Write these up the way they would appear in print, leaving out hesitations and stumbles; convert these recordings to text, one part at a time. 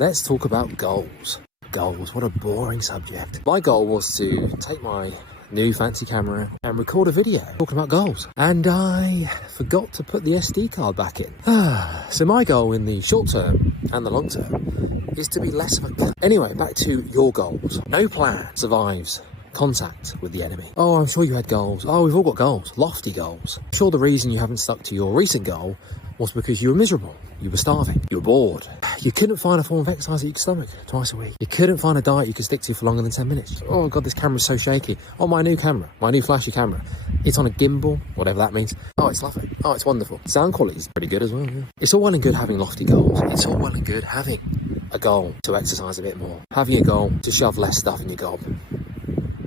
let's talk about goals. Goals, what a boring subject. My goal was to take my new fancy camera and record a video talking about goals. And I forgot to put the SD card back in. So my goal in the short term and the long term is to be less of a... Anyway, back to your goals. No plan survives contact with the enemy. Oh, I'm sure you had goals. Oh, we've all got goals, lofty goals. I'm sure the reason you haven't stuck to your recent goal was because you were miserable. You were starving. You were bored. You couldn't find a form of exercise that you could stomach twice a week. You couldn't find a diet you could stick to for longer than 10 minutes. Oh God, this camera's so shaky. Oh, my new camera, my new flashy camera. It's on a gimbal, whatever that means. Oh, it's lovely. Oh, it's wonderful. Sound quality is pretty good as well. Yeah. It's all well and good having lofty goals. It's all well and good having a goal to exercise a bit more. Having a goal to shove less stuff in your gob.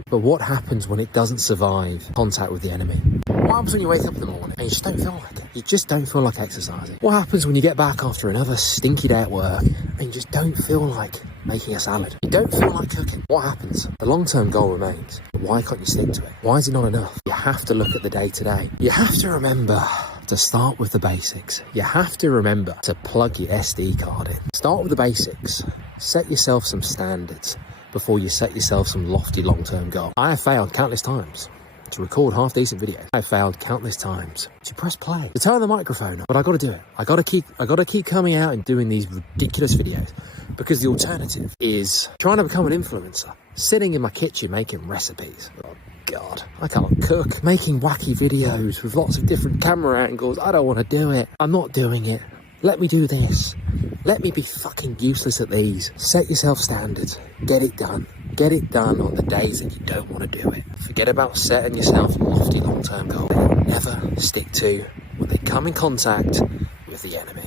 But what happens when it doesn't survive contact with the enemy? What happens when you wake up in the morning and you just don't feel like it? You just don't feel like exercising. What happens when you get back after another stinky day at work and you just don't feel like making a salad? You don't feel like cooking. What happens? The long-term goal remains. But why can't you stick to it? Why is it not enough? You have to look at the day-to-day. You have to remember to start with the basics. You have to remember to plug your SD card in. Start with the basics. Set yourself some standards before you set yourself some lofty long-term goal. I have failed countless times to record half-decent videos. I have failed countless times to press play, to turn the microphone on, but I got to do it. I got to keep coming out and doing these ridiculous videos, because the alternative is trying to become an influencer, sitting in my kitchen making recipes. Oh God, I can't cook. Making wacky videos with lots of different camera angles. I don't want to do it. I'm not doing it. Let me do this. Let me be fucking useless at these. Set yourself standards. Get it done. Get it done on the days that you don't want to do it. Forget about setting yourself lofty long-term goals that you never stick to when they come in contact with the enemy.